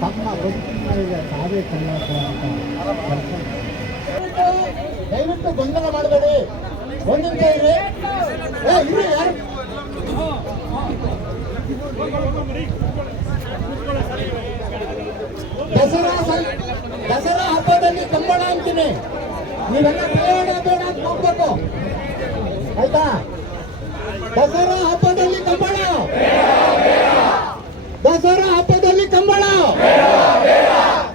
ತಮ್ಮ ಬದುಕಿನಲ್ಲಿ ತಾವೇ ದಯವಿಟ್ಟು ಗೊಂದಲ ಮಾಡಬೇಡಿ. ಒಂದು ನಿಮಿಷ ಇರಿ. ಯಾರು ದಸರಾ ಹಬ್ಬದಲ್ಲಿ ಕಂಬಳ ಅಂತೀನಿ. ನೀವೆಲ್ಲ ಬೇಡ ಬೇಡ ಅಂತ ಹೋಗ್ಬೇಕು, ಆಯ್ತಾ? ದಸರಾ ಹಬ್ಬದಲ್ಲಿ ಕಂಬಳ, ದಸರಾ ಹಬ್ಬದಲ್ಲಿ ಕಂಬಳ,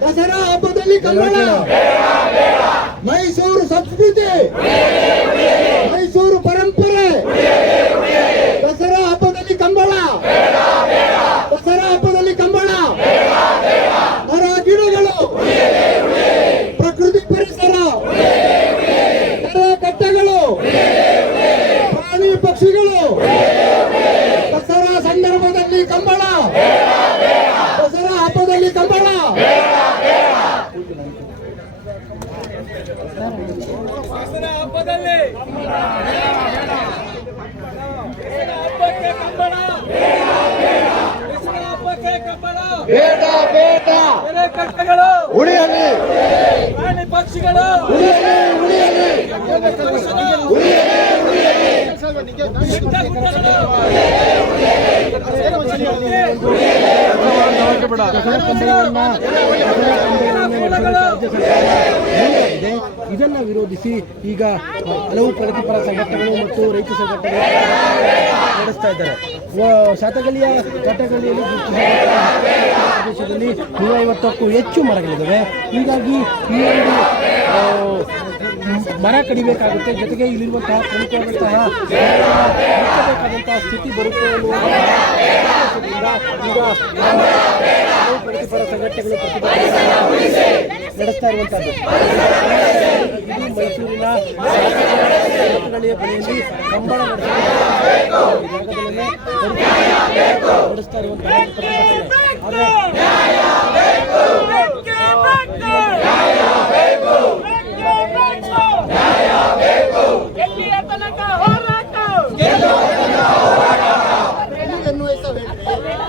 ದಸರಾ ಹಬ್ಬದಲ್ಲಿ ಕಂಬಳ. ಮೈಸೂರು ಸಂಸ್ಕೃತಿ, ಮೈಸೂರು ಪರಂಪರೆ. ದಸರಾ ಹಬ್ಬದಲ್ಲಿ ಕಂಬಳ, ದಸರಾ ಹಬ್ಬದಲ್ಲಿ ಕಂಬಳ. ಮರ ಗಿಡಗಳು, ಪ್ರಕೃತಿ ಪರಿಸರ, ಕಟ್ಟೆಗಳು, ಪ್ರಾಣಿ ಪಕ್ಷಿಗಳು. ದಸರಾ ಸಂದರ್ಭದಲ್ಲಿ ಕಂಬಳ, ದಸರಾ ಹಬ್ಬದಲ್ಲಿ ಕಂಬಳ. ದಸರಾ ಹಬ್ಬದಲ್ಲಿ ಹಬ್ಬಕ್ಕೆ ಕಂಬಳ, ದಸರಾ ಹಬ್ಬಕ್ಕೆ ಕಂಬಳ. ಬೇಡ ಬೇಡ, ಕಟ್ಟೆಗಳು ಉಳಿಯಲಿ, ಪ್ರಾಣಿ ಪಕ್ಷಿಗಳು ಉಳಿಯಲಿ, ಉಳಿಯಲಿ, ಇದನ್ನ ವಿರೋಧಿಸಿ ಈಗ ಹಲವು ಪ್ರಗತಿಪರ ಸಂಘಟನೆಗಳು ಮತ್ತು ರೈತ ಸಂಘಟನೆಗಳು ನಡೆಸ್ತಾ ಇದ್ದಾರೆ. ಶಾತಗಲಿಯ ಕಟ್ಟಗಲಿಯಲ್ಲಿ ಪ್ರದೇಶದಲ್ಲಿ 150ಕ್ಕೂ ಹೆಚ್ಚು ಮರಗಳಿದ್ದಾವೆ. ಹೀಗಾಗಿ ಈ ಒಂದು ಮರ ಕಡಿಬೇಕಾಗುತ್ತೆ, ಜೊತೆಗೆ ಇಲ್ಲಿರುವಂತಹ ಪ್ರಮುಖವಾದಂತಹ ಮುಚ್ಚಬೇಕಾದಂತಹ ಸ್ಥಿತಿ ಬರುತ್ತೆ ಅನ್ನುವ ಈಗ ಹಲವು ಪ್ರಗತಿಪರ ಸಂಘಟನೆಗಳು ಪ್ರತಿಭಟನೆ ನಡೆಸ್ತಾ ಇರುವಂತಹದ್ದು. ಮೈಸೂರಿನ ಶಾತಗಲಿಯ ಬಳಿಯಲ್ಲಿ ಕಂಬಳ ನಡೆಸ್ತಾ ಇರುವಂತಹ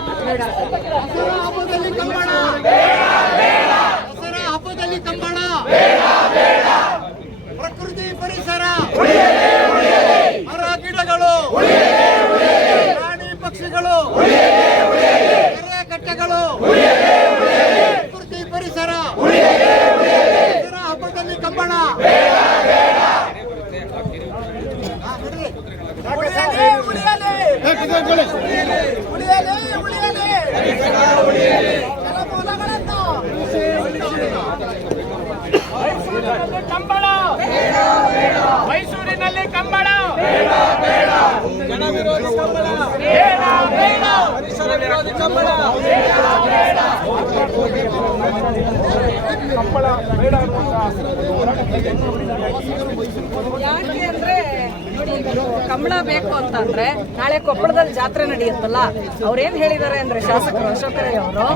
ದಸರಾ ಹಬ್ಬದಲ್ಲಿ ಕಂಬಳ, ದಸರಾ ಹಬ್ಬದಲ್ಲಿ ಕಂಬಳ. ಪ್ರಕೃತಿ ಪರಿಸರ, ಮರ ಗಿಡಗಳು, ಪ್ರಾಣಿ ಪಕ್ಷಿಗಳು, ಕಟ್ಟೆಗಳು, ಪ್ರಕೃತಿ ಪರಿಸರ. ದಸರಾ ಹಬ್ಬದಲ್ಲಿ ಕಂಬಳ. ಕಂಬಳ, ಮೈಸೂರಿನಲ್ಲಿ ಕಂಬಳ, ಜನ ವಿರೋಧಿ ಕಂಬಳ, ಪರಿಸರ ವಿರೋಧಿ ಕಂಬಳ, ಕಂಬಳ ಬೇಡ. ಯಾಕೆ ಅಂದ್ರೆ ನೋಡಿ, ಕಂಬಳ ಬೇಕು ಅಂತಂದ್ರೆ ನಾಳೆ ಕೊಪ್ಪಳದಲ್ಲಿ ಜಾತ್ರೆ ನಡೆಯುತ್ತಲ್ಲ, ಅವ್ರೇನ್ ಹೇಳಿದ್ದಾರೆ ಅಂದ್ರೆ ಶಾಸಕರು ಅಶೋಕರಯ್ಯ ಅವರು,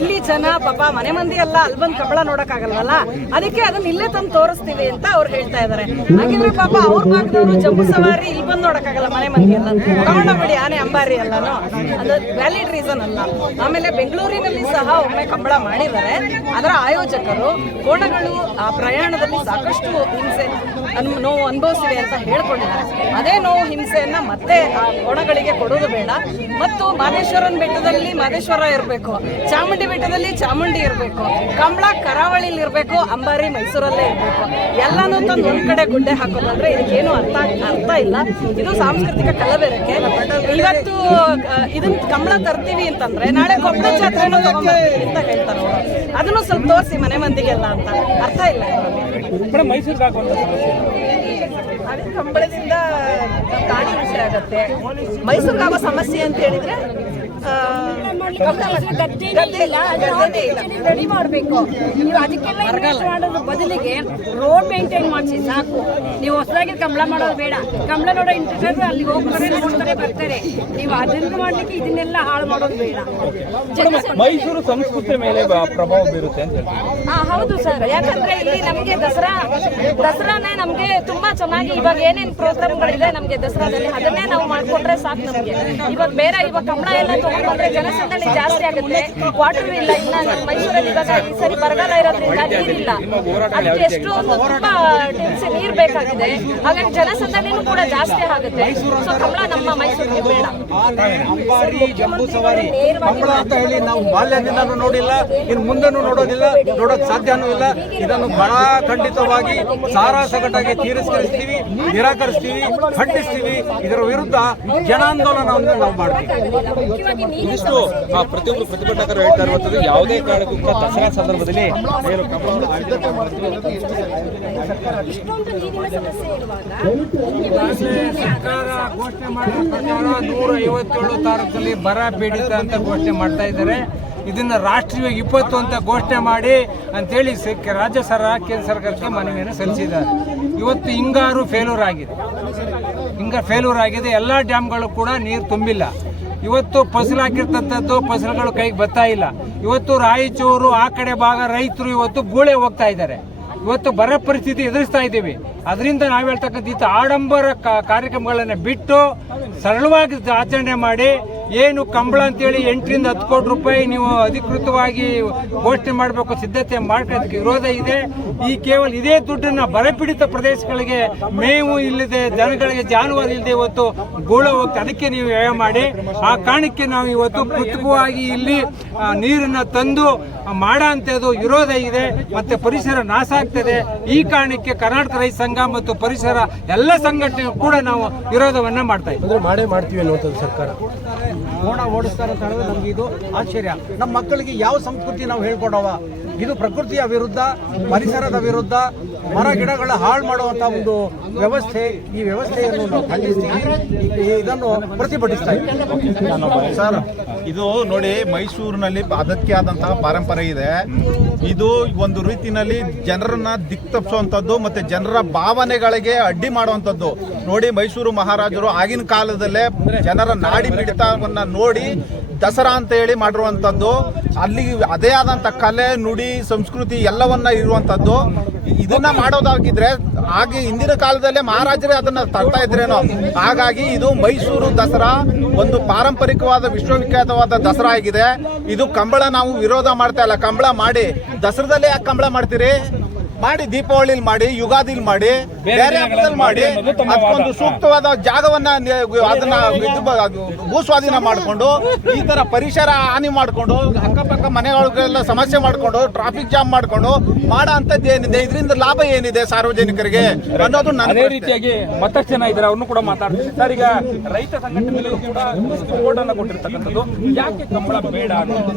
ಇಲ್ಲಿ ಜನ ಪಾಪ ಮನೆ ಮಂದಿ ಎಲ್ಲ ಅಲ್ಲಿ ಬಂದು ಕಂಬಳ ನೋಡಕ್ಕಾಗಲ್ವಲ್ಲ, ಅದಕ್ಕೆ ಅದನ್ನ ಇಲ್ಲೇ ತಂದು ತೋರಿಸ್ತೀವಿ ಅಂತ ಅವ್ರು ಹೇಳ್ತಾ ಇದಾರೆ. ಹಾಗಿದ್ರೆ ಪಾಪ ಅವ್ರ ಭಾಗದವರು ಜಂಬೂ ಸವಾರಿ ಇಲ್ಲಿ ಬಂದು ನೋಡಕ್ಕಾಗಲ್ಲ ಮನೆ ಮಂದಿ ಎಲ್ಲ, ತಗೊಂಡ ಬಿಡಿ ಆನೆ ಅಂಬಾರಿ ಎಲ್ಲಾನು, ಅದು ವ್ಯಾಲಿಡ್ ರೀಸನ್ ಅಲ್ಲ. ಆಮೇಲೆ ಬೆಂಗಳೂರಿನಲ್ಲಿ ಸಹ ಒಮ್ಮೆ ಕಂಬಳ ಮಾಡಿದ್ದಾರೆ, ಅದರ ಆಯೋಜಕರು ಕೋಣಗಳು ಆ ಪ್ರಯಾಣದಲ್ಲಿ ಸಾಕಷ್ಟು ಹಿಂಸೆ ನೋವು ಅನುಭವಿಸಿವೆ ಅಂತ ಹೇಳ್ಕೊಂಡಿದ್ದಾರೆ. ಅದೇ ನೋವು ಹಿಂಸೆಯನ್ನ ಮತ್ತೆ ಆ ಕೋಣಗಳಿಗೆ ಕೊಡೋದು ಬೇಡ. ಮತ್ತು ಮಾದೇಶ್ವರನ ಬೆಟ್ಟದಲ್ಲಿ ಮಾದೇಶ್ವರ ಇರಬೇಕು, ಚಾಮುಂಡಿ ಬೆಟ್ಟದಲ್ಲಿ ಚಾಮುಂಡಿ ಇರಬೇಕು, ಕಂಬಳ ಕರಾವಳಿಲಿ ಇರಬೇಕು, ಅಂಬಾರಿ ಮೈಸೂರಲ್ಲೇ ಇರಬೇಕು. ಎಲ್ಲಾನು ತಂದು ಒಂದ್ ಕಡೆ ಗುಡ್ಡೆ ಹಾಕೋದಂದ್ರೆ ಇದಕ್ಕೇನು ಅರ್ಥ ಇಲ್ಲ. ಇದು ಸಾಂಸ್ಕೃತಿಕ ಕಲಬೆರಕೆ. ಇವತ್ತು ಇದನ್ನ ಕಂಬಳ ತರ್ತೀವಿ ಅಂತಂದ್ರೆ ನಾಳೆ ಕೊಪ್ಪಳ ಜಾತ್ರೆನೂ ತಗೊಂಡ್ಬರ್ತೀವಿ ಅಂತ ಹೇಳ್ತಾರೆ ಅವರು. ಅದನ್ನು ಸ್ವಲ್ಪ ತೋರಿಸಿ ಮನೆ ಮಂದಿಗೆಲ್ಲ ಅಂತ ಅರ್ಥ ಇಲ್ಲ ಇದರಲ್ಲಿ. ಮೈಸೂರಿಗೆ ಹಾಕುವಂತ ಅದೇ ಕಂಬಳದಿಂದ ಪ್ರಾಣಿ ಹಿಂಸೆ ಆಗತ್ತೆ. ಮೈಸೂರಿಗಾಗೋ ಸಮಸ್ಯೆ ಅಂತ ಹೇಳಿದ್ರೆ ಗದ್ದೆ ಇಲ್ಲ, ರೆಡಿ ಮಾಡಬೇಕು. ನೀವು ಅದಕ್ಕೆಲ್ಲ ಇನ್ವೆಸ್ಟ್ ಮಾಡೋದ್ರ ಬದಲಿಗೆ ರೋಡ್ ಮೇಂಟೈನ್ ಮಾಡಿಸಿ ಸಾಕು. ನೀವು ಹೊಸದಾಗಿ ಕಂಬಳ ಮಾಡೋದು ಬೇಡ. ಕಂಬಳ ನೋಡೋ ಇಂಟ್ರೆಸ್ಟ್ ಅಲ್ಲಿ ಹೋಗ್ತಾರೆ, ನೋಡ್ತಾರೆ, ಬರ್ತಾರೆ. ನೀವು ಅದನ್ನ ಮಾಡ್ಲಿಕ್ಕೆ ಇದನ್ನೆಲ್ಲ ಹಾಳು ಮಾಡೋದು ಬೇಡ. ಮೈಸೂರು ಸಂಸ್ಕೃತಿ ಮೇಲೆ ಪ್ರಭಾವ ಬೀರುತ್ತೆ ಅಂತ ಹೌದು ಸರ್. ಯಾಕಂದ್ರೆ ಇಲ್ಲಿ ನಮಗೆ ದಸರಾನೇ ನಮ್ಗೆ ತುಂಬಾ ಚೆನ್ನಾಗಿ ಇವಾಗ ಏನೇನ್ ಪ್ರೋಗ್ರಾಮ್ಗಳಿದೆ ನಮ್ಗೆ ದಸರಾದಲ್ಲಿ ಅದನ್ನೇ ನಾವು ಮಾಡ್ಕೊಂಡ್ರೆ ಸಾಕು ನಮ್ಗೆ. ಇವಾಗ ಕಂಬಳ ಎಲ್ಲ ತಗೊಂಡ್ರೆ ಜನಸಂದಣಿ ಜಾಸ್ತಿ ಆಗುತ್ತೆ. ವಾಟರ್ ಇಲ್ಲ, ಇನ್ನ ನಮ್ಮ ಮೈಸೂರಲ್ಲಿ ಇವಾಗ ಈ ಸರಿ ಬರಗಾಲ ಇರೋದ್ರಿಂದ ನೀರಿಲ್ಲ. ಅದಕ್ಕೆ ಎಷ್ಟೊಂದು ತುಂಬಾ ನೀರ್ ಬೇಕಾಗಿದೆ. ಹಾಗಾಗಿ ಜನಸಂದಣಿನೂ ಕೂಡ ಜಾಸ್ತಿ ಆಗುತ್ತೆ. ಸೊ ಕಂಬಳ ನಮ್ಮ ಮೈಸೂರಿಗೆ ಬೇಡ. ಜಂಬೂ ಸವಾರಿ ಕಂಬಳ ಅಂತ ಹೇಳಿ ನಾವು ಬಾಲ್ಯದಿಂದನೂ ನೋಡಿಲ್ಲ, ಇನ್ನು ಮುಂದೆನೂ ನೋಡೋದಿಲ್ಲ, ನೋಡೋಕ್ ಸಾಧ್ಯನೂ ಇಲ್ಲ. ಇದನ್ನು ಬಹಳ ಖಂಡಿತವಾಗಿ ಸಾರಾಸಗಟಾಗಿ ತಿರಸ್ಕರಿಸ್ತೀವಿ, ನಿರಾಕರಿಸ್ತೀವಿ, ಖಂಡಿಸ್ತೀವಿ. ಇದರ ವಿರುದ್ಧ ಜನಾಂದೋಲನವನ್ನು ನಾವು ಮಾಡ್ತೀವಿ. ಇಷ್ಟು ಪ್ರತಿಯೊಬ್ಬರು ಪ್ರತಿಭಟನಾಕಾರರು ಹೇಳ್ತಾ ಇರುವಂತದ್ದು ಯಾವುದೇ ಕಾರಣಕ್ಕೂ ಕೂಡ ದಸರಾ ಸಂದರ್ಭದಲ್ಲಿ ಸರ್ಕಾರ ಘೋಷಣೆ ಮಾಡಿದ ಪ್ರಕಾರ 157 ತಾಲೂಕಲ್ಲಿ ಬರ ಪೀಡಿತ ಅಂತ ಘೋಷಣೆ ಮಾಡ್ತಾ ಇದ್ದಾರೆ. ಇದನ್ನ ರಾಷ್ಟ್ರೀಯ ವಿಪತ್ತು ಅಂತ ಘೋಷಣೆ ಮಾಡಿ ಅಂತೇಳಿ ರಾಜ್ಯ ಸರ್ಕಾರ ಕೇಂದ್ರ ಸರ್ಕಾರಕ್ಕೆ ಮನವಿಯನ್ನು ಸಲ್ಲಿಸಿದ್ದಾರೆ. ಇವತ್ತು ಹಿಂಗಾರು ಫೇಲ್ಯೂರ್ ಆಗಿದೆ. ಎಲ್ಲ ಡ್ಯಾಮ್ಗಳು ಕೂಡ ನೀರು ತುಂಬಿಲ್ಲ. ಇವತ್ತು ಫಸಲು ಹಾಕಿರ್ತಂಥದ್ದು ಫಸಲುಗಳು ಕೈಗೆ ಬರ್ತಾ ಇಲ್ಲ. ಇವತ್ತು ರಾಯಚೂರು ಆ ಕಡೆ ಭಾಗ ರೈತರು ಇವತ್ತು ಗೂಳೆ ಹೋಗ್ತಾ ಇದ್ದಾರೆ. ಇವತ್ತು ಬರ ಪರಿಸ್ಥಿತಿ ಎದುರಿಸ್ತಾ ಇದ್ದೀವಿ. ಅದರಿಂದ ನಾವು ಹೇಳ್ತಕ್ಕಂಥ ಆಡಂಬರ ಕಾರ್ಯಕ್ರಮಗಳನ್ನು ಬಿಟ್ಟು ಸರಳವಾಗಿ ಆಚರಣೆ ಮಾಡಿ, ಏನು ಕಂಬಳ ಅಂತೇಳಿ 8 ರಿಂದ 10 ಕೋಟಿ ರೂಪಾಯಿ ನೀವು ಅಧಿಕೃತವಾಗಿ ಘೋಷಣೆ ಮಾಡಬೇಕು, ಸಿದ್ಧತೆ ಮಾಡ್ಕೊಳ್ಳೋದಕ್ಕೆ ವಿರೋಧ ಇದೆ. ಕೇವಲ ಇದೇ ದುಡ್ಡನ್ನು ಬರಪೀಡಿತ ಪ್ರದೇಶಗಳಿಗೆ ಮೇವು ಇಲ್ಲದೆ, ದನಗಳಿಗೆ ಜಾನುವಾರು ಇಲ್ಲದೆ ಇವತ್ತು ಗೂಳ ಹೋಗ್ತದೆ. ಅದಕ್ಕೆ ನೀವು ವ್ಯಯ ಮಾಡಿ. ಆ ಕಾರಣಕ್ಕೆ ನಾವು ಇವತ್ತು ಕೃತಕವಾಗಿ ಇಲ್ಲಿ ನೀರನ್ನು ತಂದು ಮಾಡೋ ಅಂಥದ್ದು ವಿರೋಧ ಇದೆ. ಮತ್ತೆ ಪರಿಸರ ನಾಶ ಆಗ್ತದೆ. ಈ ಕಾರಣಕ್ಕೆ ಕರ್ನಾಟಕ ರೈತ ಸಂಘ ಮತ್ತು ಪರಿಸರ ಎಲ್ಲ ಸಂಘಟನೆ ಕೂಡ ನಾವು ವಿರೋಧವನ್ನ ಮಾಡ್ತಾ ಇದ್ದೀವಿ. ಮಾಡೇ ಮಾಡ್ತೀವಿ ಅನ್ನುವಂಥದ್ದು ಸರ್ಕಾರ ಓಡಿಸ್ತಾರೆ ಅಂತ ಹೇಳಿದ್ರೆ ನಮ್ಗೆ ಇದು ಆಶ್ಚರ್ಯ. ನಮ್ಮ ಮಕ್ಕಳಿಗೆ ಯಾವ ಸಂಸ್ಕೃತಿ ನಾವು ಹೇಳ್ಕೊಡವ? ಇದು ಪ್ರಕೃತಿಯ ವಿರುದ್ಧ, ಪರಿಸರದ ವಿರುದ್ಧ, ಮರ ಗಿಡಗಳ ಹಾಳು ಮಾಡುವಂತ ಒಂದು ವ್ಯವಸ್ಥೆ. ಈ ವ್ಯವಸ್ಥೆಯನ್ನು ನಾವು ಖಂಡಿಸ್ತೀವಿ, ಇದನ್ನು ಪ್ರತಿಭಟಿಸ್ತಾ ಇದ್ದೀವಿ. ಸರ್, ಇದು ನೋಡಿ, ಮೈಸೂರಿನಲ್ಲಿ ಅದಕ್ಕೆ ಆದಂತಹ ಪರಂಪರೆ ಇದೆ. ಇದು ಒಂದು ರೀತಿಯಲ್ಲಿ ಜನರನ್ನ ದಿಕ್ತಪ್ಪಿಸುವಂಥದ್ದು ಮತ್ತೆ ಜನರ ಭಾವನೆಗಳಿಗೆ ಅಡ್ಡಿ ಮಾಡುವಂಥದ್ದು. ನೋಡಿ, ಮೈಸೂರು ಮಹಾರಾಜರು ಆಗಿನ ಕಾಲದಲ್ಲೇ ಜನರ ನಾಡಿ ಮಿಡಿತವನ್ನ ನೋಡಿ ದಸರಾ ಅಂತ ಹೇಳಿ ಮಾಡಿರುವಂಥದ್ದು. ಅಲ್ಲಿ ಅದೇ ಆದಂಥ ಕಲೆ, ನುಡಿ, ಸಂಸ್ಕೃತಿ ಎಲ್ಲವನ್ನ ಇರುವಂಥದ್ದು. ಇದನ್ನ ಮಾಡೋದಾಗಿದ್ರೆ ಹಾಗೆ ಹಿಂದಿನ ಕಾಲದಲ್ಲೇ ಮಹಾರಾಜರೇ ಅದನ್ನ ತರ್ತಾ ಇದ್ರೇನೋ. ಹಾಗಾಗಿ ಇದು ಮೈಸೂರು ದಸರಾ ಒಂದು ಪಾರಂಪರಿಕವಾದ ವಿಶ್ವವಿಖ್ಯಾತವಾದ ದಸರಾ ಆಗಿದೆ. ಇದು ಕಂಬಳ ನಾವು ವಿರೋಧ ಮಾಡ್ತಾ ಇಲ್ಲ. ಕಂಬಳ ಮಾಡಿ, ದಸರಾದಲ್ಲಿ ಯಾಕೆ ಕಂಬಳ ಮಾಡ್ತೀರಿ? ಮಾಡಿ, ದೀಪಾವಳಿಲಿ ಮಾಡಿ, ಯುಗಾದಿಲಿ ಮಾಡಿ, ಬೇರೆ ಹಬ್ಬದಲ್ಲಿ ಮಾಡಿ. ಅದಕ್ಕೊಂದು ಸೂಕ್ತವಾದ ಜಾಗವನ್ನ ಅದನ್ನ ಭೂಸ್ವಾಧೀನ ಮಾಡಿಕೊಂಡು ಈ ತರ ಪರಿಸರ ಹಾನಿ ಮಾಡಿಕೊಂಡು ಅಕ್ಕಪಕ್ಕ ಮನೆಗಳಿಗೆಲ್ಲ ಸಮಸ್ಯೆ ಮಾಡಿಕೊಂಡು ಟ್ರಾಫಿಕ್ ಜಾಮ್ ಮಾಡಿಕೊಂಡು ಮಾಡೋ ಅಂಥದ್ದು ಏನಿದೆ? ಇದರಿಂದ ಲಾಭ ಏನಿದೆ ಸಾರ್ವಜನಿಕರಿಗೆ ಅನ್ನೋದು ಅದೇ ರೀತಿಯಾಗಿ ಮತ್ತಷ್ಟು ಜನ ಇದ್ದಾರೆ, ಅವ್ರನ್ನು ಕೂಡ ಮಾತಾಡ್ತಾರೆ. ಸರ್, ಈಗ ರೈತ ಸಂಘಟನೆಗಳು ಕೂಡ ರಿಪೋರ್ಟ್ ಅನ್ನು ಕೊಟ್ಟಿರ್ತಕ್ಕಂಥದ್ದು, ಯಾಕೆ ಕಂಬಳ ಬೇಡ ಅನ್ನೋದು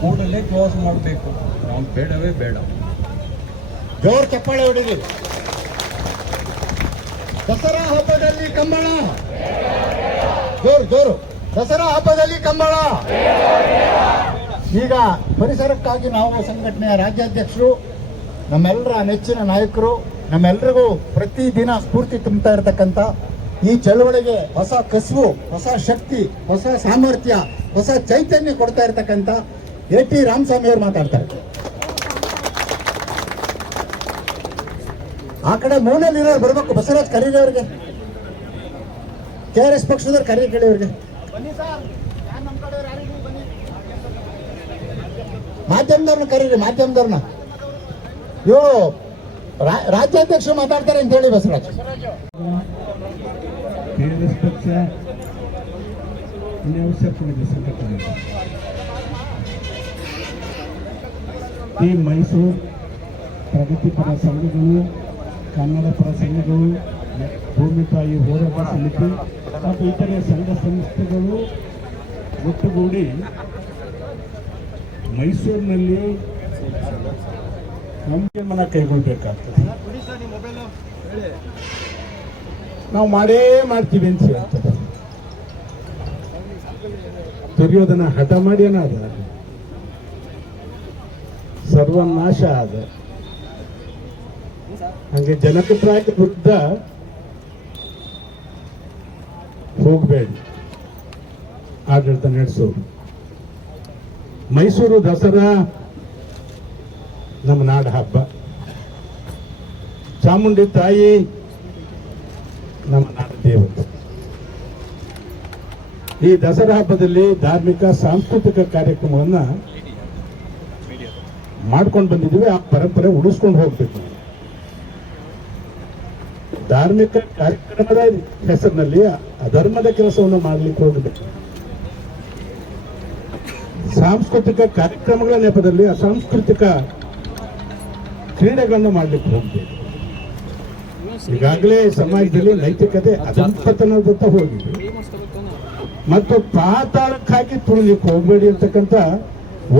ಕೂಡಲೇ ಕ್ಲೋಸ್ ಮಾಡಬೇಕು. ನಾವು ಬೇಡವೇ ಬೇಡ. ಜೋರ್ ಚಪ್ಪಾಳೆ ಹೊಡಿರಿ. ದಸರಾ ಹಬ್ಬದಲ್ಲಿ ಕಂಬಳ, ಜೋರು. ದಸರಾ ಹಬ್ಬದಲ್ಲಿ ಕಂಬಳ. ಈಗ ಪರಿಸರಕ್ಕಾಗಿ ನಾವು ಸಂಘಟನೆಯ ರಾಜ್ಯಾಧ್ಯಕ್ಷರು, ನಮ್ಮೆಲ್ಲರ ನೆಚ್ಚಿನ ನಾಯಕರು, ನಮ್ಮೆಲ್ಲರಿಗೂ ಪ್ರತಿದಿನ ಸ್ಫೂರ್ತಿ ತುಂಬುತ್ತಾ ಇರತಕ್ಕಂಥ ಈ ಚಳವಳಿಗೆ ಹೊಸ ಕಸುವು, ಹೊಸ ಶಕ್ತಿ, ಹೊಸ ಸಾಮರ್ಥ್ಯ, ಹೊಸ ಚೈತನ್ಯ ಕೊಡ್ತಾ ಇರತಕ್ಕಂಥ ಎ.ಟಿ. ರಾಮಸ್ವಾಮಿ ಅವರು ಮಾತಾಡ್ತಾರೆ. ಆ ಕಡೆ ಮೂಲೆಯಲ್ಲಿರೋರು ಬರಬೇಕು. ಬಸವರಾಜ್ ಕರೀರಿ ಅವ್ರಿಗೆ, KRS ಪಕ್ಷದವ್ರು ಕರೀರಿ ಅವ್ರಿಗೆ. ಮಾಧ್ಯಮದವ್ರನ್ನ ಕರೀರಿ, ಮಾಧ್ಯಮದವ್ರನ್ನ. ಇವರು ರಾಜ್ಯಾಧ್ಯಕ್ಷರು ಮಾತಾಡ್ತಾರೆ ಅಂತ ಹೇಳಿ ಬಸವರಾಜ್. KRS ಪಕ್ಷ ಅವಶ್ಯಕತೆ ಸಂಘಟನೆ ಟೀಮ್ ಮೈಸೂರು, ಪ್ರಗತಿಪರ ಸಂಘಗಳು, ಕನ್ನಡ ಪರ ಸಂಘಗಳು, ಭೂಮಿ ತಾಯಿ ಹೋರಾಟ ಸಮಿತಿ ಮತ್ತು ಇತರೆ ಸಂಘ ಸಂಸ್ಥೆಗಳು ಒಟ್ಟುಗೂಡಿ ಮೈಸೂರಿನಲ್ಲಿ ಸಂಯಮನ ಕೈಗೊಳ್ಬೇಕಾಗ್ತದೆ. ನಾವು ಮಾಡೇ ಮಾಡ್ತೀವಿ ಅಂತ ಹೇಳ್ತಾರೆ. ದುರ್ಯೋಧನ ಹಠ ಮಾಡಿ ಏನಾದ, ಸರ್ವನಾಶ ಆದ. ಹಂಗೆ ಜನಕಪ್ರಾಯ ವಿರುದ್ಧ ಹೋಗಬೇಡಿ ಆಡಳಿತ ನಡೆಸೋರು. ಮೈಸೂರು ದಸರಾ ನಮ್ಮ ನಾಡ ಹಬ್ಬ. ಚಾಮುಂಡಿ ತಾಯಿ ನಮ್ಮ ನಾಡ ದೇವತೆ. ಈ ದಸರಾ ಹಬ್ಬದಲ್ಲಿ ಧಾರ್ಮಿಕ ಸಾಂಸ್ಕೃತಿಕ ಕಾರ್ಯಕ್ರಮವನ್ನ ಮಾಡ್ಕೊಂಡು ಬಂದಿದ್ದೀವಿ. ಆ ಪರಂಪರೆ ಉಳಿಸ್ಕೊಂಡು ಹೋಗ್ಬೇಕು. ಧಾರ್ಮಿಕ ಕಾರ್ಯಕ್ರಮದ ಹೆಸರಿನಲ್ಲಿ ಅಧರ್ಮದ ಕೆಲಸವನ್ನು ಮಾಡಲಿಕ್ಕೆ ಹೋಗಬೇಕು. ಸಾಂಸ್ಕೃತಿಕ ಕಾರ್ಯಕ್ರಮಗಳ ನೆಪದಲ್ಲಿ ಅಸಾಂಸ್ಕೃತಿಕ ಕ್ರೀಡೆಗಳನ್ನು ಮಾಡಲಿಕ್ಕೆ ಹೋಗಬೇಕು. ಈಗಾಗಲೇ ಸಮಾಜದಲ್ಲಿ ನೈತಿಕತೆ ಅಧಃಪತನದತ್ತ ಹೋಗಿದೆ ಮತ್ತು ಪಾತಾಳಕ್ಕಾಗಿ ತುಳಿಲಿಕ್ಕೆ ಹೋಗಬೇಡಿ ಅಂತಕ್ಕಂಥ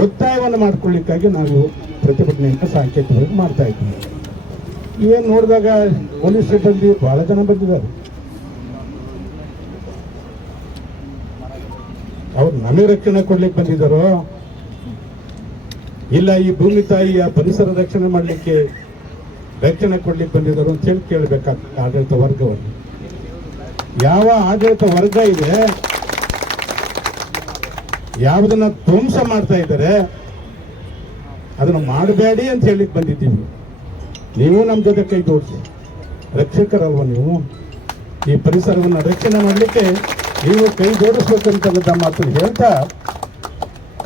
ಒತ್ತಾಯವನ್ನು ಮಾಡ್ಕೊಳ್ಳಿಕ್ಕಾಗಿ ನಾವು ಪ್ರತಿಭಟನೆಯನ್ನು ಸಾಂಕೇತಿಕವಾಗಿ ಮಾಡ್ತಾ ಇದ್ದೀವಿ. ಏನ್ ನೋಡಿದಾಗ ಪೊಲೀಸ್ ಸಿಬ್ಬಂದಿ ಬಹಳ ಜನ ಬಂದಿದ್ದಾರೆ. ಅವ್ರು ನಮಗೆ ರಕ್ಷಣೆ ಕೊಡ್ಲಿಕ್ಕೆ ಬಂದಿದ್ದಾರೋ ಇಲ್ಲ ಈ ಭೂಮಿ ತಾಯಿಯ ಪರಿಸರ ರಕ್ಷಣೆ ಮಾಡಲಿಕ್ಕೆ ರಕ್ಷಣೆ ಕೊಡ್ಲಿಕ್ಕೆ ಬಂದಿದ್ದಾರೋ ಅಂತ ಹೇಳಿ ಕೇಳಬೇಕಾಗ್ತದೆ ಆಡಳಿತ ವರ್ಗವನ್ನು. ಯಾವ ಆಡಳಿತ ವರ್ಗ ಇದೆ, ಯಾವುದನ್ನ ಧ್ವಂಸ ಮಾಡ್ತಾ ಇದ್ದಾರೆ ಅದನ್ನು ಮಾಡಬೇಡಿ ಅಂತ ಹೇಳಿಕ್ ಬಂದಿದ್ದೀವಿ. ನೀವು ನಮ್ಮ ಜೊತೆ ಕೈ ಜೋಡಿಸಿ, ರಕ್ಷಕರಲ್ವ ನೀವು. ಈ ಪರಿಸರವನ್ನು ರಕ್ಷಣೆ ಮಾಡಲಿಕ್ಕೆ ನೀವು ಕೈ ಜೋಡಿಸ್ಬೇಕಂತ ಮಾತನ್ನು ಹೇಳ್ತಾ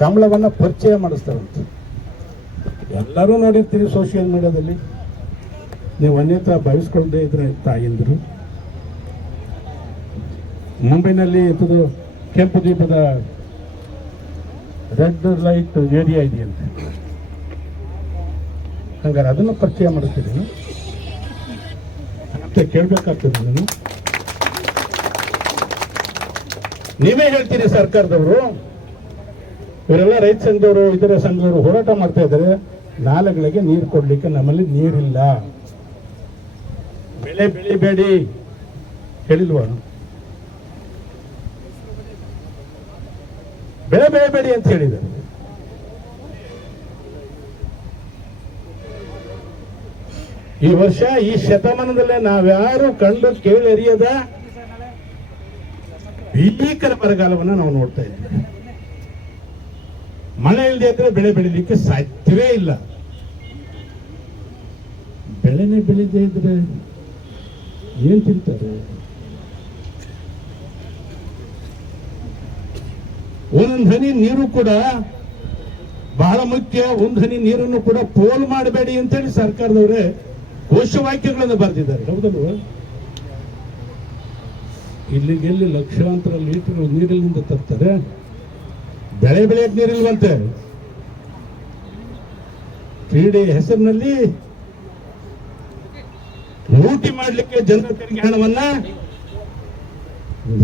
ಕಮಲವನ್ನ ಪರಿಚಯ ಮಾಡಿಸ್ತಾರಂತೆ. ಎಲ್ಲರೂ ನೋಡಿರ್ತೀರಿ ಸೋಷಿಯಲ್ ಮೀಡಿಯಾದಲ್ಲಿ. ನೀವು ಅನ್ಯತಾ ಭಾವಿಸ್ಕೊಳ್ಳದೆ ಇದ್ರೆ ತಾಯಿಂದರು ಮುಂಬೈನಲ್ಲಿ ಇದು ಕೆಂಪು ದೀಪದ ರೆಡ್ ಲೈಟ್ ಏರಿಯಾ ಇದೆಯಂತೆ. ಹಂಗಾರೆ ಅದನ್ನು ಪರಿಚಯ ಮಾಡ್ತೀರಿ ಅಂತ ಕೇಳಬೇಕಾಗ್ತದೆ. ನೀವೇ ಹೇಳ್ತೀರಿ ಸರ್ಕಾರದವರು, ಇವರೆಲ್ಲ ರೈತ ಸಂಘದವರು ಇತರ ಸಂಘದವರು ಹೋರಾಟ ಮಾಡ್ತಾ ಇದ್ದಾರೆ, ನಾಲೆಗಳಿಗೆ ನೀರು ಕೊಡ್ಲಿಕ್ಕೆ ನಮ್ಮಲ್ಲಿ ನೀರಿಲ್ಲ, ಬೆಳೆ ಬೆಳಿಬೇಡಿ ಹೇಳಿಲ್ವ? ಬೆಳೆ ಬೆಳಿಬೇಡಿ ಅಂತ ಹೇಳಿದ್ದಾರೆ. ಈ ವರ್ಷ ಈ ಶತಮಾನದಲ್ಲೇ ನಾವ್ಯಾರು ಕಂಡು ಕೇಳಿ ಅರಿಯದ ಭೀಕರ ಬರಗಾಲವನ್ನು ನಾವು ನೋಡ್ತಾ ಇದ್ದೀವಿ. ಮಳೆ ಇಲ್ಲದೆ ಇದ್ರೆ ಬೆಳೆ ಬೆಳಿಲಿಕ್ಕೆ ಸಾಧ್ಯವೇ ಇಲ್ಲ. ಬೆಳೆನೇ ಬೆಳೆದೇ ಇದ್ರೆ ಏನ್ ತಿಂತಾರೆ? ಒಂದೊಂದು ಹನಿ ನೀರು ಕೂಡ ಬಹಳ ಮುಖ್ಯ. ಒಂದು ಹನಿ ನೀರನ್ನು ಕೂಡ ಪೋಲ್ ಮಾಡಬೇಡಿ ಅಂತೇಳಿ ಸರ್ಕಾರದವರೇ ಘೋಷವಾಕ್ಯಗಳನ್ನು ಬರೆದಿದ್ದಾರೆ. ಹೌದಲ್ವ? ಇಲ್ಲಿಗೆಲ್ಲಿ ಲಕ್ಷಾಂತರ ಲೀಟರ್ ನೀರಿನಿಂದ ತರ್ತಾರೆ, ಬೆಳೆ ಬೆಳೆಯಕ್ಕೆ ನೀರಿಲ್ವಂತೆ. ಕ್ರೀಡೆ ಹೆಸರಿನಲ್ಲಿ ಲೂಟಿ ಮಾಡಲಿಕ್ಕೆ ಜನರ ತೆರಿಗೆ ಹಣವನ್ನ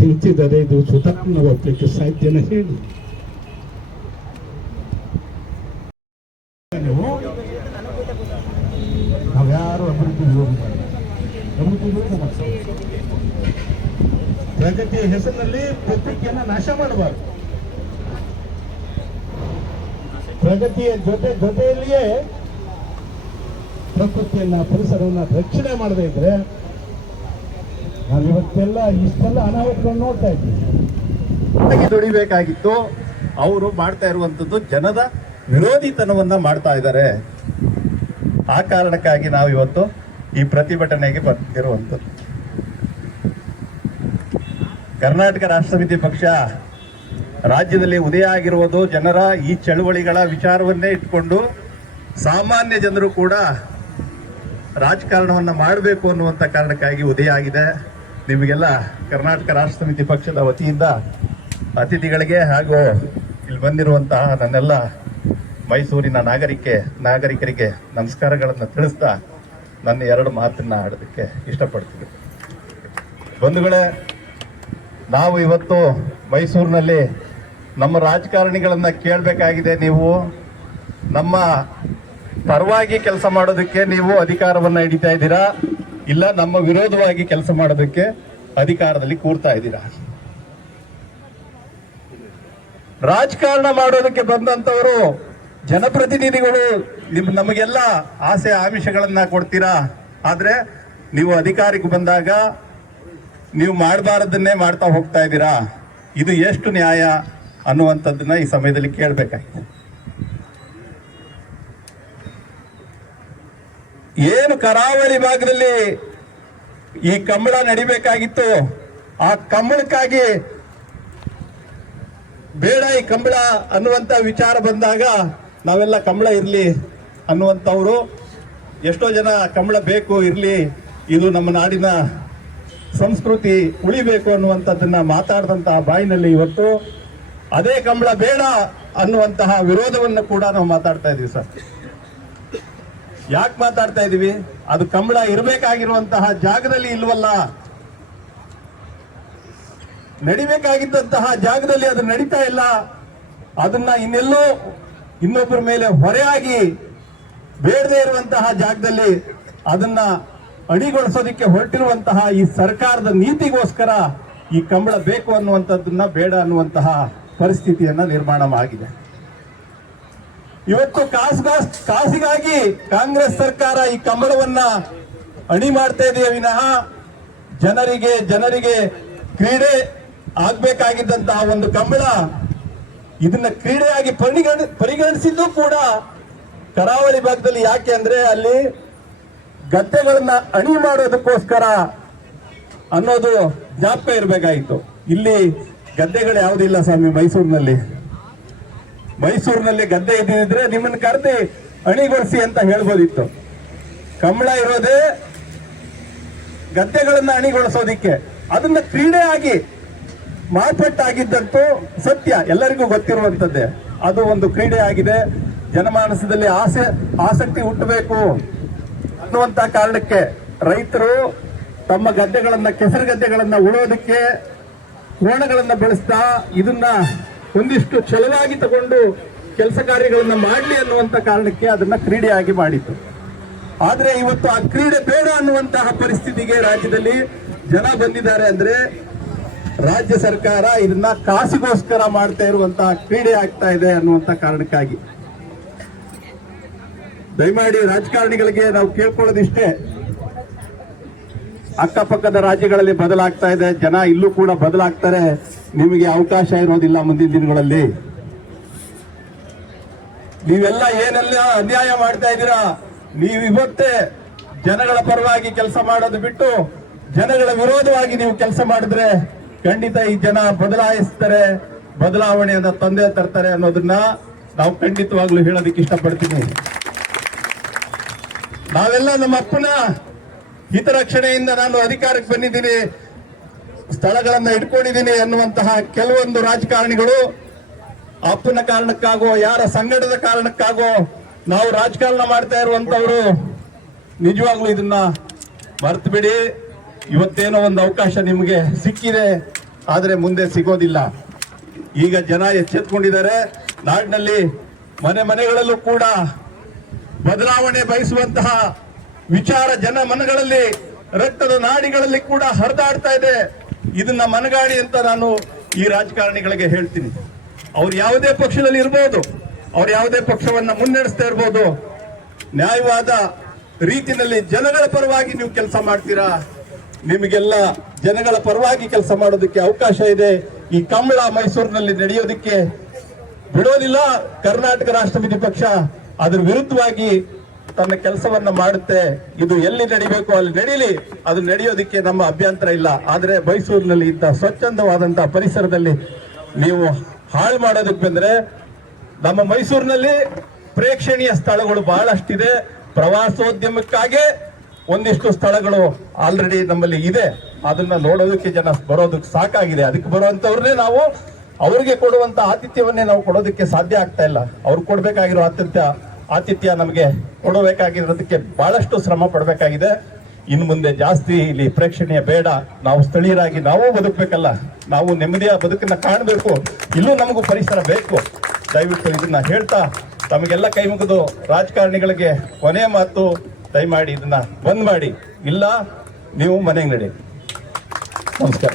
ನಿಂತಿದ್ದಾರೆ. ಇದು ಸುಧಾರಣೆ ಒಪ್ಪಲಿಕ್ಕೆ ಸಾಧ್ಯನ ಹೇಳಿ? ನಾವ್ಯಾರು ಅಭಿವೃದ್ಧಿ ಪ್ರಗತಿಯ ಹೆಸರಿನಲ್ಲಿ ಪ್ರಕೃತಿಯನ್ನ ನಾಶ ಮಾಡಬಾರದು. ಪ್ರಗತಿಯ ಜೊತೆಯಲ್ಲಿಯೇ ಪ್ರಕೃತಿಯನ್ನ ಪರಿಸರವನ್ನ ರಕ್ಷಣೆ ಮಾಡದೇ ಇದ್ರೆ ನಾವಿವತ್ತೆಲ್ಲ ಇಷ್ಟೆಲ್ಲ ಅನಾಹುತಗಳನ್ನು ನೋಡ್ತಾ ಇದ್ದೀವಿ. ದುಡಿಬೇಕಾಗಿತ್ತು. ಅವರು ಮಾಡ್ತಾ ಇರುವಂತದ್ದು ಜನದ ವಿರೋಧಿತನವನ್ನ ಮಾಡ್ತಾ ಇದ್ದಾರೆ. ಆ ಕಾರಣಕ್ಕಾಗಿ ನಾವು ಇವತ್ತು ಈ ಪ್ರತಿಭಟನೆಗೆ ಬಂದಿರುವಂಥದ್ದು. ಕರ್ನಾಟಕ ರಾಷ್ಟ್ರ ಸಮಿತಿ ಪಕ್ಷ ರಾಜ್ಯದಲ್ಲಿ ಉದಯ ಆಗಿರುವುದು ಜನರ ಈ ಚಳುವಳಿಗಳ ವಿಚಾರವನ್ನೇ ಇಟ್ಕೊಂಡು ಸಾಮಾನ್ಯ ಜನರು ಕೂಡ ರಾಜಕಾರಣವನ್ನ ಮಾಡಬೇಕು ಅನ್ನುವಂಥ ಕಾರಣಕ್ಕಾಗಿ ಉದಯ ಆಗಿದೆ. ನಿಮಗೆಲ್ಲ ಕರ್ನಾಟಕ ರಾಷ್ಟ್ರ ಸಮಿತಿ ಪಕ್ಷದ ವತಿಯಿಂದ ಅತಿಥಿಗಳಿಗೆ ಹಾಗೂ ಇಲ್ಲಿ ಬಂದಿರುವಂತಹ ನನ್ನೆಲ್ಲ ಮೈಸೂರಿನ ನಾಗರಿಕರಿಗೆ ನಮಸ್ಕಾರಗಳನ್ನು ತಿಳಿಸ್ತಾ ನನ್ನ ಎರಡು ಮಾತನ್ನ ಆಡೋದಕ್ಕೆ ಇಷ್ಟಪಡ್ತೀನಿ. ಬಂಧುಗಳೇ, ನಾವು ಇವತ್ತು ಮೈಸೂರಿನಲ್ಲಿ ನಮ್ಮ ರಾಜಕಾರಣಿಗಳನ್ನ ಕೇಳಬೇಕಾಗಿದೆ. ನೀವು ನಮ್ಮ ಪರವಾಗಿ ಕೆಲಸ ಮಾಡೋದಕ್ಕೆ ನೀವು ಅಧಿಕಾರವನ್ನ ಹಿಡಿತಾ ಇದ್ದೀರಾ, ಇಲ್ಲ ನಮ್ಮ ವಿರೋಧವಾಗಿ ಕೆಲಸ ಮಾಡೋದಕ್ಕೆ ಅಧಿಕಾರದಲ್ಲಿ ಕೂರ್ತಾ ಇದ್ದೀರಾ. ರಾಜಕಾರಣ ಮಾಡೋದಕ್ಕೆ ಬಂದಂತವರು ಜನಪ್ರತಿನಿಧಿಗಳು ನಮಗೆಲ್ಲ ಆಸೆ ಆಮಿಷಗಳನ್ನ ಕೊಡ್ತೀರಾ, ಆದ್ರೆ ನೀವು ಅಧಿಕಾರಕ್ಕೆ ಬಂದಾಗ ನೀವು ಮಾಡಬಾರದನ್ನೇ ಮಾಡ್ತಾ ಹೋಗ್ತಾ ಇದ್ದೀರಾ. ಇದು ಎಷ್ಟು ನ್ಯಾಯ ಅನ್ನುವಂಥದ್ದನ್ನ ಈ ಸಮಯದಲ್ಲಿ ಕೇಳಬೇಕಾಗಿದೆ. ಏನು ಕರಾವಳಿ ಭಾಗದಲ್ಲಿ ಈ ಕಂಬಳ ನಡಿಬೇಕಾಗಿತ್ತು, ಆ ಕಂಬಳಕ್ಕಾಗಿ ಬೇಡ ಈ ಕಂಬಳ ಅನ್ನುವಂತ ವಿಚಾರ ಬಂದಾಗ ನಾವೆಲ್ಲ ಕಂಬಳ ಇರಲಿ ಅನ್ನುವಂಥವ್ರು, ಎಷ್ಟೋ ಜನ ಕಂಬಳ ಬೇಕು ಇರಲಿ, ಇದು ನಮ್ಮ ನಾಡಿನ ಸಂಸ್ಕೃತಿ ಉಳಿಬೇಕು ಅನ್ನುವಂಥದ್ದನ್ನ ಮಾತಾಡಿದಂತಹ ಬಾಯಿನಲ್ಲಿ ಇವತ್ತು ಅದೇ ಕಂಬಳ ಬೇಡ ಅನ್ನುವಂತಹ ವಿರೋಧವನ್ನು ಕೂಡ ನಾವು ಮಾತಾಡ್ತಾ ಇದೀವಿ ಸರ್. ಯಾಕೆ ಮಾತಾಡ್ತಾ ಇದೀವಿ? ಅದು ಕಂಬಳ ಇರಬೇಕಾಗಿರುವಂತಹ ಜಾಗದಲ್ಲಿ ಇಲ್ವಲ್ಲ, ನಡಿಬೇಕಾಗಿದ್ದಂತಹ ಜಾಗದಲ್ಲಿ ಅದು ನಡೀತಾ ಇಲ್ಲ. ಅದನ್ನ ಇನ್ನೆಲ್ಲೋ ಇನ್ನೊಬ್ಬರ ಮೇಲೆ ಹೊರೆಯಾಗಿ ಬೇಡದೇ ಇರುವಂತಹ ಜಾಗದಲ್ಲಿ ಅದನ್ನ ಅಣಿಗೊಳಿಸೋದಕ್ಕೆ ಹೊರಟಿರುವಂತಹ ಈ ಸರ್ಕಾರದ ನೀತಿಗೋಸ್ಕರ ಈ ಕಂಬಳ ಬೇಕು ಅನ್ನುವಂಥದ್ದನ್ನ ಬೇಡ ಅನ್ನುವಂತಹ ಪರಿಸ್ಥಿತಿಯನ್ನ ನಿರ್ಮಾಣ ಆಗಿದೆ. ಇವತ್ತು ಕಾಸಿಗಾಗಿ ಕಾಂಗ್ರೆಸ್ ಸರ್ಕಾರ ಈ ಕಂಬಳವನ್ನ ಅಣಿ ಮಾಡ್ತಾ ಇದೆಯೇ ವಿನಃ ಜನರಿಗೆ ಕ್ರೀಡೆ ಆಗ್ಬೇಕಾಗಿದ್ದಂತಹ ಒಂದು ಕಂಬಳ ಇದನ್ನ ಕ್ರೀಡೆಯಾಗಿ ಪರಿಗಣಿಸಿದ್ದು ಕೂಡ ಕರಾವಳಿ ಭಾಗದಲ್ಲಿ. ಯಾಕೆ ಅಂದ್ರೆ ಅಲ್ಲಿ ಗದ್ದೆಗಳನ್ನ ಅಣಿ ಮಾಡೋದಕ್ಕೋಸ್ಕರ ಅನ್ನೋದು ಜ್ಞಾಪಕ ಇರಬೇಕಾಗಿತ್ತು. ಇಲ್ಲಿ ಗದ್ದೆಗಳು ಯಾವುದಿಲ್ಲ ಸ್ವಾಮಿ. ಮೈಸೂರಿನಲ್ಲಿ ಗದ್ದೆ ಇದ್ದಿದ್ರೆ ನಿಮ್ಮನ್ನ ಕರೆದಿ ಅಣಿಗೊಳಿಸಿ ಅಂತ ಹೇಳ್ಬೋದಿತ್ತು. ಕಂಬಳ ಇರೋದೇ ಗದ್ದೆಗಳನ್ನ ಅಣಿಗೊಳಿಸೋದಿಕ್ಕೆ. ಅದನ್ನ ಕ್ರೀಡೆಯಾಗಿ ಮಾರ್ಪಟ್ಟಾಗಿದ್ದಂತೂ ಸತ್ಯ, ಎಲ್ಲರಿಗೂ ಗೊತ್ತಿರುವಂತದ್ದೇ. ಅದು ಒಂದು ಕ್ರೀಡೆ ಆಗಿದೆ. ಜನಮಾನಸದಲ್ಲಿ ಆಸಕ್ತಿ ಹುಟ್ಟಬೇಕು ಅನ್ನುವಂತ ಕಾರಣಕ್ಕೆ ರೈತರು ತಮ್ಮ ಗದ್ದೆಗಳನ್ನ, ಕೆಸರು ಗದ್ದೆಗಳನ್ನ ಉಳೋದಕ್ಕೆ ಕೋಣಗಳನ್ನ ಬೆಳೆಸ್ತಾ ಇದನ್ನ ಒಂದಿಷ್ಟು ಛಲವಾಗಿ ತಗೊಂಡು ಕೆಲಸ ಕಾರ್ಯಗಳನ್ನ ಮಾಡಲಿ ಅನ್ನುವಂತ ಕಾರಣಕ್ಕೆ ಅದನ್ನ ಕ್ರೀಡೆಯಾಗಿ ಮಾಡಿತ್ತು. ಆದ್ರೆ ಇವತ್ತು ಆ ಕ್ರೀಡೆ ಬೇಡ ಅನ್ನುವಂತಹ ಪರಿಸ್ಥಿತಿಗೆ ರಾಜ್ಯದಲ್ಲಿ ಜನ ಬಂದಿದ್ದಾರೆ. ಅಂದ್ರೆ ರಾಜ್ಯ ಸರ್ಕಾರ ಇದನ್ನ ಕಾಸಿಗೋಸ್ಕರ ಮಾಡ್ತಾ ಇರುವಂತಹ ಕ್ರೀಡೆ ಆಗ್ತಾ ಇದೆ ಅನ್ನುವಂತ ಕಾರಣಕ್ಕಾಗಿ ದಯಮಾಡಿ ರಾಜಕಾರಣಿಗಳಿಗೆ ನಾವು ಕೇಳ್ಕೊಳ್ಳೋದಿಷ್ಟೇ, ಅಕ್ಕಪಕ್ಕದ ರಾಜ್ಯಗಳಲ್ಲಿ ಬದಲಾಗ್ತಾ ಇದೆ, ಜನ ಇಲ್ಲೂ ಕೂಡ ಬದಲಾಗ್ತಾರೆ. ನಿಮಗೆ ಅವಕಾಶ ಇರೋದಿಲ್ಲ ಮುಂದಿನ ದಿನಗಳಲ್ಲಿ. ನೀವೆಲ್ಲ ಏನೆಲ್ಲ ಅನ್ಯಾಯ ಮಾಡ್ತಾ ಇದ್ದೀರಾ, ನೀವು ಇವತ್ತೇ ಜನಗಳ ಪರವಾಗಿ ಕೆಲಸ ಮಾಡೋದು ಬಿಟ್ಟು ಜನಗಳ ವಿರೋಧವಾಗಿ ನೀವು ಕೆಲಸ ಮಾಡಿದ್ರೆ ಖಂಡಿತ ಈ ಜನ ಬದಲಾಯಿಸ್ತಾರೆ, ಬದಲಾವಣೆಯನ್ನ ತಂದೆ ತರ್ತಾರೆ ಅನ್ನೋದನ್ನ ನಾವು ಖಂಡಿತವಾಗ್ಲೂ ಹೇಳೋದಕ್ಕೆ ಇಷ್ಟಪಡ್ತೀನಿ. ನಾವೆಲ್ಲ ನಮ್ಮ ಅಪ್ಪನ ಹಿತರಕ್ಷಣೆಯಿಂದ ನಾನು ಅಧಿಕಾರಕ್ಕೆ ಬಂದಿದ್ದೀನಿ, ಸ್ಥಳಗಳನ್ನ ಇಟ್ಕೊಂಡಿದ್ದೀನಿ ಅನ್ನುವಂತಹ ಕೆಲವೊಂದು ರಾಜಕಾರಣಿಗಳು ಅಪ್ಪನ ಕಾರಣಕ್ಕಾಗೋ ಯಾರ ಸಂಘಟದ ಕಾರಣಕ್ಕಾಗೋ ನಾವು ರಾಜಕಾರಣ ಮಾಡ್ತಾ ಇರುವಂತವ್ರು ನಿಜವಾಗ್ಲೂ ಇದನ್ನ ಮರ್ತು ಬಿಡಿ. ಇವತ್ತೇನೋ ಒಂದು ಅವಕಾಶ ನಿಮಗೆ ಸಿಕ್ಕಿದೆ, ಆದ್ರೆ ಮುಂದೆ ಸಿಗೋದಿಲ್ಲ. ಈಗ ಜನ ಎಚ್ಚೆತ್ಕೊಂಡಿದ್ದಾರೆ. ನಾಡಿನಲ್ಲಿ ಮನೆಗಳಲ್ಲೂ ಕೂಡ ಬದಲಾವಣೆ ಬಯಸುವಂತಹ ವಿಚಾರ ಜನ ಮನಗಳಲ್ಲಿ, ರಕ್ತದ ನಾಡಿಗಳಲ್ಲಿ ಕೂಡ ಹರಿದಾಡ್ತಾ ಇದೆ. ಇದನ್ನ ಮನಗಾಣಿ ಅಂತ ನಾನು ಈ ರಾಜಕಾರಣಿಗಳಿಗೆ ಹೇಳ್ತೀನಿ. ಅವ್ರು ಯಾವುದೇ ಪಕ್ಷದಲ್ಲಿ ಇರ್ಬೋದು, ಅವ್ರು ಯಾವುದೇ ಪಕ್ಷವನ್ನ ಮುನ್ನಡೆಸ್ತಾ ಇರ್ಬೋದು, ನ್ಯಾಯವಾದ ರೀತಿಯಲ್ಲಿ ಜನಗಳ ಪರವಾಗಿ ನೀವು ಕೆಲಸ ಮಾಡ್ತೀರಾ. ನಿಮಗೆಲ್ಲ ಜನಗಳ ಪರವಾಗಿ ಕೆಲಸ ಮಾಡೋದಕ್ಕೆ ಅವಕಾಶ ಇದೆ. ಈ ಕಂಬಳ ಮೈಸೂರಿನಲ್ಲಿ ನಡೆಯೋದಕ್ಕೆ ಬಿಡೋದಿಲ್ಲ. ಕರ್ನಾಟಕ ರಾಷ್ಟ್ರಪತಿ ಪಕ್ಷ ಅದ್ರ ವಿರುದ್ಧವಾಗಿ ತನ್ನ ಕೆಲಸವನ್ನ ಮಾಡುತ್ತೆ. ಇದು ಎಲ್ಲಿ ನಡಿಬೇಕು ಅಲ್ಲಿ ನಡೀಲಿ, ಅದು ನಡೆಯೋದಕ್ಕೆ ನಮ್ಮ ಅಭ್ಯಂತರ ಇಲ್ಲ. ಆದ್ರೆ ಮೈಸೂರಿನಲ್ಲಿ ಇಂಥ ಸ್ವಚ್ಛಂದವಾದಂತಹ ಪರಿಸರದಲ್ಲಿ ನೀವು ಹಾಳು ಮಾಡೋದಕ್ಕೆ ಬಂದ್ರೆ, ನಮ್ಮ ಮೈಸೂರಿನಲ್ಲಿ ಪ್ರೇಕ್ಷಣೀಯ ಸ್ಥಳಗಳು ಬಹಳಷ್ಟಿದೆ. ಪ್ರವಾಸೋದ್ಯಮಕ್ಕಾಗಿ ಒಂದಿಷ್ಟು ಸ್ಥಳಗಳು ಆಲ್ರೆಡಿ ನಮ್ಮಲ್ಲಿ ಇದೆ. ಅದನ್ನ ನೋಡೋದಕ್ಕೆ ಜನ ಬರೋದಕ್ಕೆ ಸಾಕಾಗಿದೆ. ಅದಕ್ಕೆ ಬರುವಂತವ್ರನ್ನೇ ನಾವು ಅವ್ರಿಗೆ ಕೊಡುವಂತ ಆತಿಥ್ಯವನ್ನೇ ನಾವು ಕೊಡೋದಕ್ಕೆ ಸಾಧ್ಯ ಆಗ್ತಾ ಇಲ್ಲ. ಅವ್ರು ಕೊಡ್ಬೇಕಾಗಿರೋ ಆತಿಥ್ಯ ನಮಗೆ ಕೊಡಬೇಕಾಗಿರೋದಕ್ಕೆ ಬಹಳಷ್ಟು ಶ್ರಮ ಪಡಬೇಕಾಗಿದೆ. ಇನ್ನು ಮುಂದೆ ಜಾಸ್ತಿ ಇಲ್ಲಿ ಪ್ರೇಕ್ಷಣೀಯ ಬೇಡ. ನಾವು ಸ್ಥಳೀಯರಾಗಿ ನಾವು ಬದುಕಬೇಕಲ್ಲ, ನಾವು ನೆಮ್ಮದಿಯ ಬದುಕನ್ನ ಕಾಣಬೇಕು. ಇಲ್ಲೂ ನಮಗೂ ಪರಿಸರ ಬೇಕು. ದಯವಿಟ್ಟು ಇದನ್ನ ಹೇಳ್ತಾ ತಮಗೆಲ್ಲ ಕೈ ಮುಗಿದು ರಾಜಕಾರಣಿಗಳಿಗೆ ಕೊನೆ ಮಾತು, ದಯಮಾಡಿ ಇದನ್ನ ಬಂದ್ ಮಾಡಿ, ಇಲ್ಲ ನೀವು ಮನೆಗೆ ನಡಿ. ನಮಸ್ಕಾರ.